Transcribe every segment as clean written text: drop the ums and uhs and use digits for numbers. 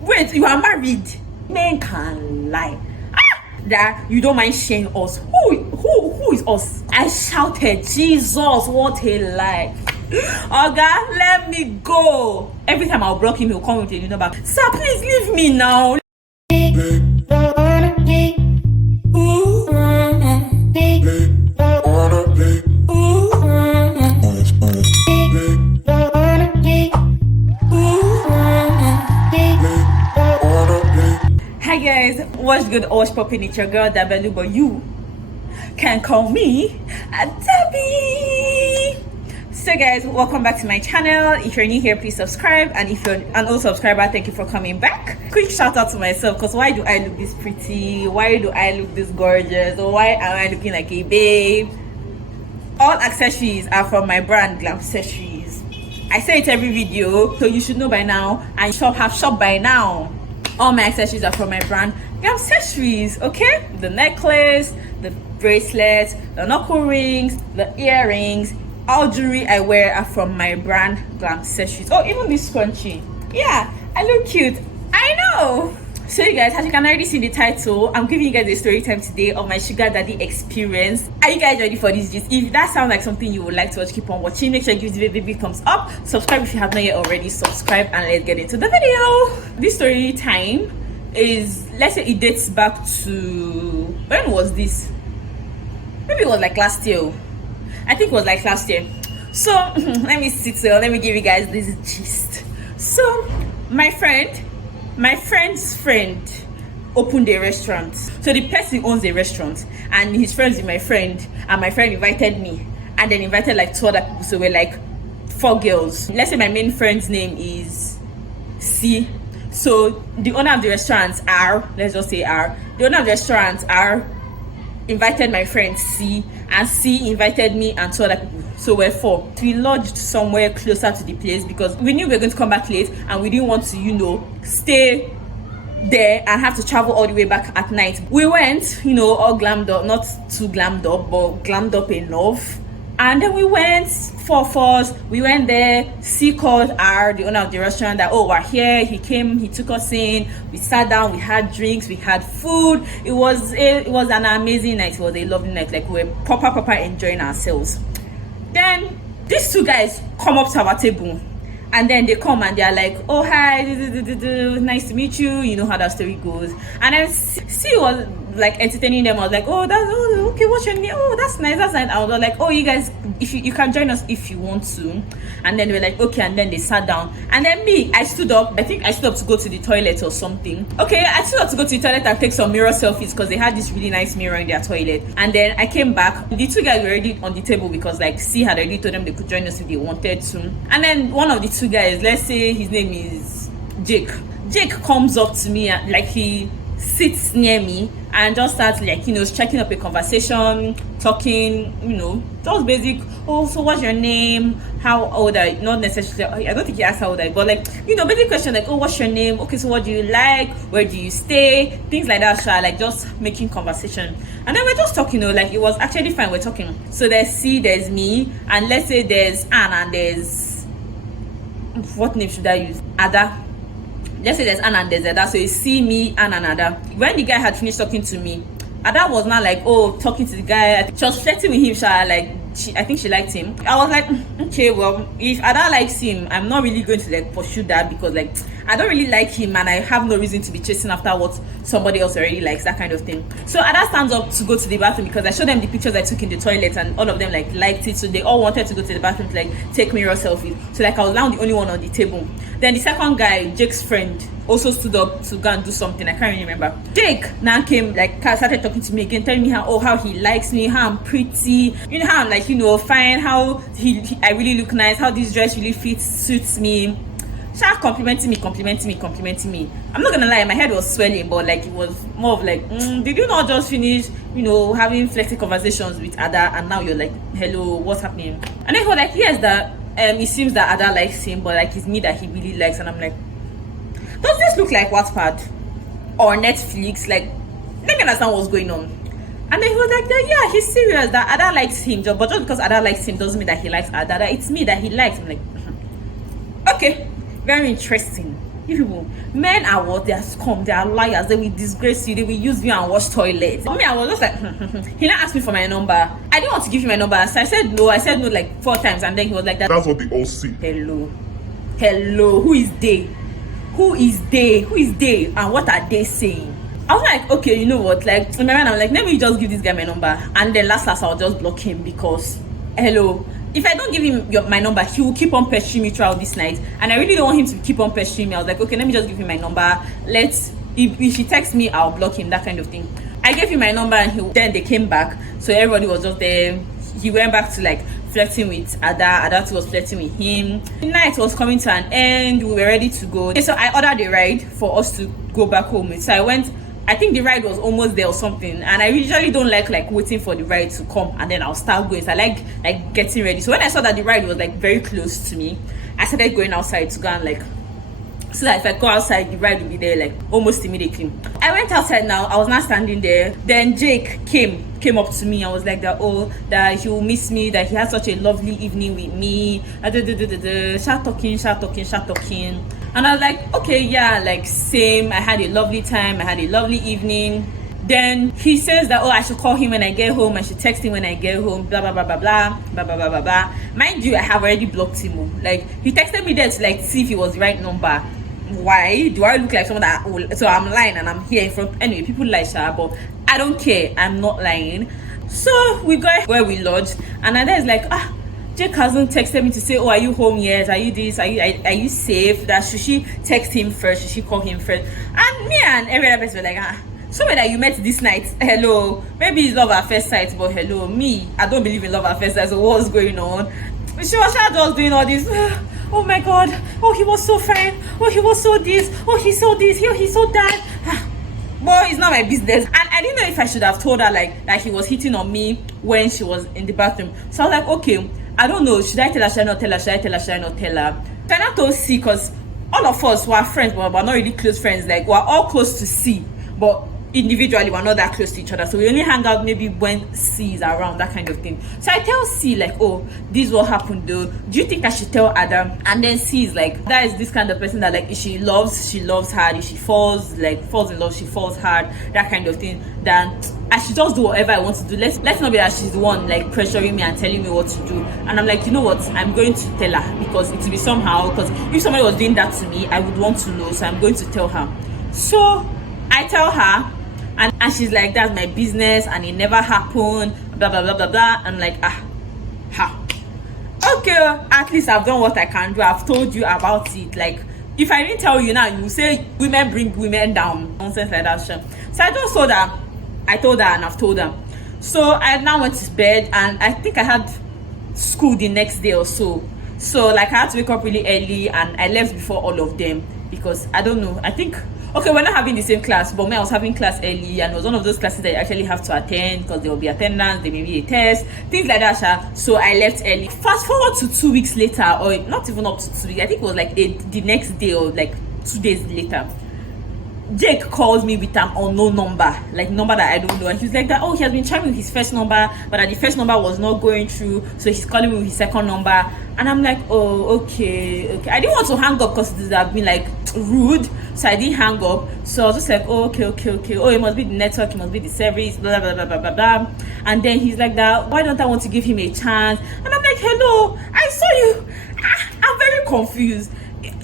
Wait, you are married? Men can lie. That you don't mind sharing us. Who is us? I shouted, Jesus, what a lie. Oga, let me go. Every time I'll block him, he'll come with a new number. Sir, please leave me now. Hi guys, what's good? What's popping? It's your girl Dabelu, but you can call me Dabby. So guys, welcome back to my channel. If you're new here, please subscribe, and if you're an old subscriber, thank you for coming back. Quick shout out to myself, because why do I look this pretty? Why do I look this gorgeous? Or why am I looking like a babe? All accessories are from my brand Glam Accessories. I say it every video, so you should know by now, and have shop by now. All my accessories are from my brand Glam Accessories, okay? The necklace, the bracelets, the knuckle rings, the earrings, all jewelry I wear are from my brand Glam Accessories. Oh, even this scrunchie. Yeah, I look cute. I know. So you guys, as you can already see in the title, I'm giving you guys a story time today of my sugar daddy experience. Are you guys ready for this gist? If that sounds like something you would like to watch, keep on watching. Make sure you give this video a big thumbs up. Subscribe if you have not yet already. Subscribe, and let's get into the video. This story time is, let's say it dates back to, when was this? Maybe it was like last year. I think it was like last year. So let me sit still. Let me give you guys this gist. So my friend's friend opened a restaurant. So the person owns a restaurant, and his friends with my friend, and my friend invited me, and then invited like 2 other people. So we're like 4 girls. Let's say my main friend's name is C. So the owner of the restaurant, R, let's just say R. The owner of the restaurant, R, invited my friend C, and C invited me and 2 other people. So we're 4. We lodged somewhere closer to the place because we knew we were going to come back late, and we didn't want to, stay there and have to travel all the way back at night. We went, all glammed up, not too glammed up, but glammed up enough. And then we went, 4 of us, we went there. C called R, the owner of the restaurant, that, oh, we're here. He came, he took us in, we sat down, we had drinks, we had food. It was an amazing night. It was a lovely night. Like, we were proper enjoying ourselves. Then these 2 guys come up to our table, and then they come and they're like, oh, hi, nice to meet you. You know how that story goes. And then C was like entertaining them. I was like, oh, that's okay, what's your name? Oh, that's nice. I was like, oh, you guys, if you can join us if you want to. And then they were like, okay. And then they sat down, and then me, I stood up. I think I stood up to go to the toilet or something. Okay, I stood up to go to the toilet and take some mirror selfies, because they had this really nice mirror in their toilet. And then I came back. The 2 guys were already on the table, because like C had already told them they could join us if they wanted to. And then one of the 2 guys, let's say his name is Jake comes up to me, and like he sits near me and just starts like striking up a conversation, talking, just basic. Oh, so what's your name? How old are you? Not necessarily, I don't think he asked how old are you, but like basic question like, oh, what's your name? Okay, so what do you like? Where do you stay? Things like that. So like just making conversation. And then we're just talking, like it was actually fine. We're talking. So there's C, there's me, and let's say there's Anne, and there's, what name should I use? Ada. Let's say there's Anna and there's Ada. So you see me, Anna and Ada. When the guy had finished talking to me, Ada was not like, oh, talking to the guy. She was flirting with him. I think she liked him. I was like, okay, well, if Ada likes him, I'm not really going to like pursue that, because like I don't really like him, and I have no reason to be chasing after what somebody else already likes, that kind of thing. So Ada stands up to go to the bathroom, because I showed them the pictures I took in the toilet, and all of them like liked it. So they all wanted to go to the bathroom to like take mirror selfies. So like I was now the only one on the table. Then the second guy, Jake's friend, also stood up to go and do something. I can't really remember. Jake now came, like started talking to me again, telling me how he likes me, how I'm pretty, how I'm like fine, how I really look nice, how this dress really suits me. Start complimenting me. I'm not gonna lie, my head was swelling, but like it was more of like, did you not just finish having flexy conversations with Ada, and now you're like, hello, what's happening? And then he was like, yes, that it seems that Ada likes him, but like it's me that he really likes. And I'm like, does this look like Wattpad or Netflix? Like, let me understand what's going on. And then he was like, yeah, he's serious, that Ada likes him, but just because Ada likes him doesn't mean that he likes Ada. That it's me that he likes. I'm like, okay, very interesting. You people, men are what? They are scum, they are liars, they will disgrace you, they will use you and wash toilets. Me, I was just like, he now asked me for my number. I didn't want to give him my number, so I said no like 4 times, and then he was like, that's what they all say. Hello, who is they? Who is they? And what are they saying? I was like, okay, you know what? Like, in my mind, I'm like, let me just give this guy my number, and then last I'll just block him because, hello. If I don't give him my number, he will keep on pestering me throughout this night, and I really don't want him to keep on pestering me. I was like, okay, let me just give him my number. If he texts me, I'll block him, that kind of thing. I gave him my number, and then they came back, so everybody was just there. He went back to like flirting with Ada was flirting with him. The night was coming to an end, we were ready to go. Okay, so I ordered a ride for us to go back home. So I went. I think the ride was almost there or something, and I usually don't like waiting for the ride to come and then I'll start going. So I like getting ready. So when I saw that the ride was like very close to me, I started going outside to go and like, so that if I go outside, the ride will be there like almost immediately. I went outside now. I was not standing there. Then Jake came up to me. I was like that he will miss me, that he had such a lovely evening with me. Start talking. And I was like, okay, yeah, like same. I had a lovely time. I had a lovely evening. Then he says that, I should call him when I get home. I should text him when I get home. Blah blah blah blah blah blah blah blah blah blah. Mind you, I have already blocked him. Like, he texted me there to like see if it was the right number. Why do I look like someone that? So I'm lying and I'm here in front. Anyway, people lie, but I don't care. I'm not lying. So we got where we lodged, and then it's like, Jake hasn't texted me to say, are you home yet? Are you this? Are you safe? That should she text him first? Should she call him first? And me and every other person were like, somebody that you met this night, hello. Maybe it's love at first sight, but hello, me, I don't believe in love at first sight. So what's going on? She was just doing all this. Oh my god. Oh, he was so fine. Oh, he was so this. Oh, he's so this. Oh, he's so that. But it's not my business. And I didn't know if I should have told her like he was hitting on me when she was in the bathroom. So I was like, okay, I don't know. Should I tell her? Should I not tell her? Should I tell her? Should I not tell her? So I not told C, because all of us were friends, but we're not really close friends. Like, we're all close to C, but individually we're not that close to each other. So we only hang out maybe when C is around, that kind of thing. So I tell C like, this is what happened though. Do you think I should tell Adam? And then C is like, that is this kind of person that like, if she loves hard. If she falls in love, she falls hard, that kind of thing. Then I should just do whatever I want to do. Let's not be that she's the one like pressuring me and telling me what to do. And I'm like, you know what, I'm going to tell her, because it will be somehow, because if somebody was doing that to me, I would want to know. So I'm going to tell her. So I tell her, and she's like, that's my business and it never happened, blah blah blah blah blah. I'm like, okay, at least I've done what I can do. I've told you about it. Like, if I didn't tell you now, you say women bring women down, nonsense like that. So I just told her, and I've told her. So I now went to bed, and I think I had school the next day or so. So like, I had to wake up really early, and I left before all of them, because I don't know, I think, okay, we're not having the same class, but I was having class early, and it was one of those classes that you actually have to attend, because there will be attendance, there may be a test, things like that. So I left early. Fast forward to 2 weeks later, or not even up to 2 weeks, I think it was like the next day or like 2 days later, Jake calls me with an unknown number, like number that I don't know, and he's like that, he has been trying with his first number, but that the first number was not going through, so he's calling me with his second number. And I'm like, okay. I didn't want to hang up because it would have been like rude, so I didn't hang up. So I was just like, okay. It must be the network, it must be the service, blah blah blah blah blah blah. And then he's like that, why don't I want to give him a chance? And I'm like, hello, I saw you. I'm very confused.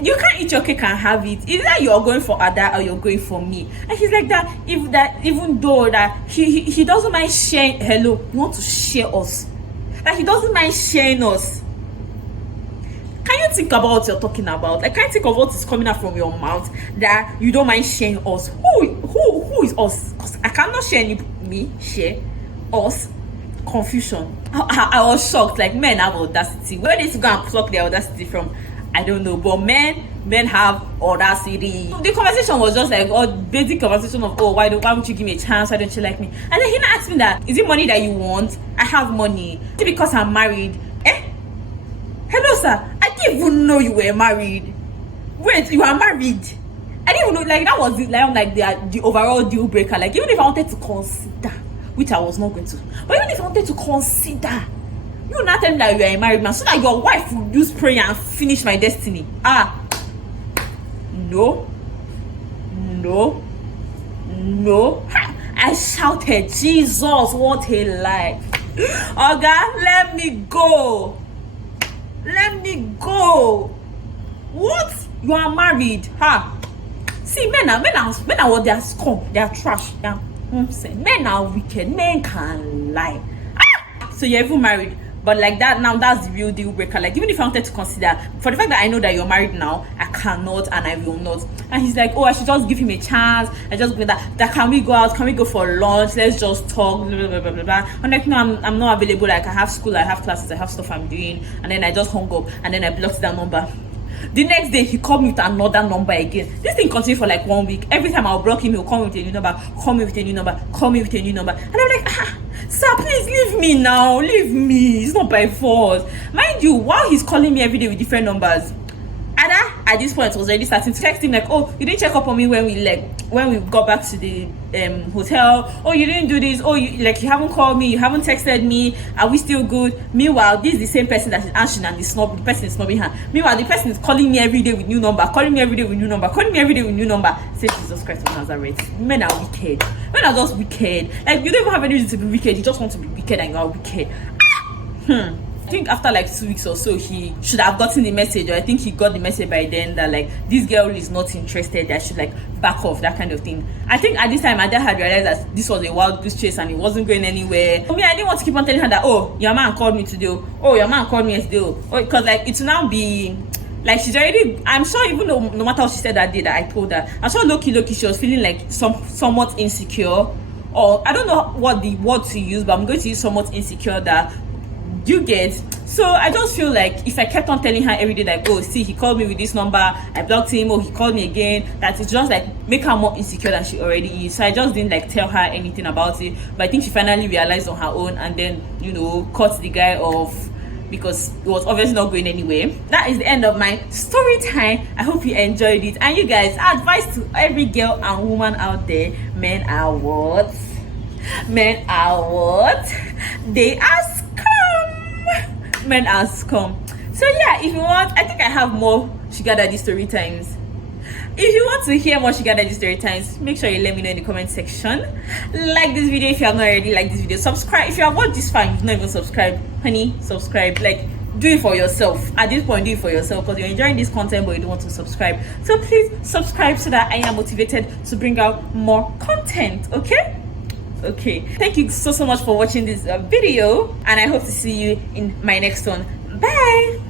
You can't eat your cake and have it. Either you're going for Ada or you're going for me. And he's like that, even though that he doesn't mind sharing. Hello, you want to share us? That he doesn't mind sharing us. Can you think about what you're talking about? Like, can you think of what is coming out from your mouth that you don't mind sharing us? Who is us? Because I cannot share us. Confusion. I was shocked. Like, men have audacity. Where did you go and pluck their audacity from? I don't know, but men have audacity. The conversation was just like basic conversation of, why would you give me a chance? Why don't you like me? And then he asked me that, is it money that you want? I have money. Is it because I'm married? Hello, sir. I didn't even know you were married. Wait, you are married? I didn't even know. Like, that was the overall deal breaker. Like, even if I wanted to consider, which I was not going to, but even if I wanted to consider, you will not tell me that you are a married man, so that your wife will use prayer and finish my destiny. no, no, no. I shouted, Jesus, what a lie. Oga, let me go. Let me go. What? You are married? Ha. See, men are what they are scum, they are trash, they are nonsense. Men are wicked, men can lie. So you're even married, but like that now, that's the real deal breaker. Like, even if I wanted to consider, for the fact that I know that you're married now, I cannot and I will not. And he's like, oh, I should just give him a chance. I just go that can we go out? Can we go for lunch? Let's just talk. Blah, blah, blah, blah, blah. I'm like, no, I'm not available. Like, I have school, I have classes, I have stuff I'm doing. And then I just hung up and then I blocked that number. The next day, he called me with another number again. This thing continued for like 1 week. Every time I'll block him, he'll call me with a new number, call me with a new number, call me with a new number. And I'm like, sir, please leave me now. Leave me. It's not by force. Mind you, while he's calling me every day with different numbers, Ada, at this point, was already starting to text him like, oh, you didn't check up on me when we got back to the hotel. Oh, you didn't do this. Oh, you haven't called me, you haven't texted me. Are we still good? Meanwhile, this is the same person that is answering and the person is snubbing her. Meanwhile, the person is calling me every day with new number, calling me every day with new number, calling me every day with new number. Say, Jesus Christ of Nazareth. Men are wicked. Men are just wicked. Like, you don't even have any reason to be wicked. You just want to be wicked and you are wicked. I think after like 2 weeks or so, he should have gotten the message, or I think he got the message by then that like this girl is not interested, I should like back off, that kind of thing. I think at this time my dad had realized that this was a wild goose chase and it wasn't going anywhere. For me, I didn't want to keep on telling her that, oh, your man called me today, oh, your man called me yesterday, oh, because like it will now be like she's already, I'm sure, even though no matter what she said that day that I told her, I'm sure low-key she was feeling like somewhat insecure, or I don't know what the word to use, but I'm going to use somewhat insecure, that you get. So I just feel like if I kept on telling her every day like, oh, see, he called me with this number, I blocked him, oh, he called me again, that it's just like make her more insecure than she already is. So I just didn't like tell her anything about it. But I think she finally realized on her own and then, you know, cut the guy off because it was obviously not going anywhere. That is the end of my story time. I hope you enjoyed it. And you guys, advice to every girl and woman out there: men are what? Men are what? They are scum. Men are scum. So yeah, if you want, I think I have more sugar daddy story times. If you want to hear more sugar daddy story times, make sure you let me know in the comment section. Like this video if you have not already liked this video. Subscribe if you have watched this far and you've not even subscribed. Honey, subscribe. Like, do it for yourself. At this point, do it for yourself because you're enjoying this content but you don't want to subscribe. So please subscribe so that I am motivated to bring out more content. Okay, thank you so much for watching this video, and I hope to see you in my next one. Bye.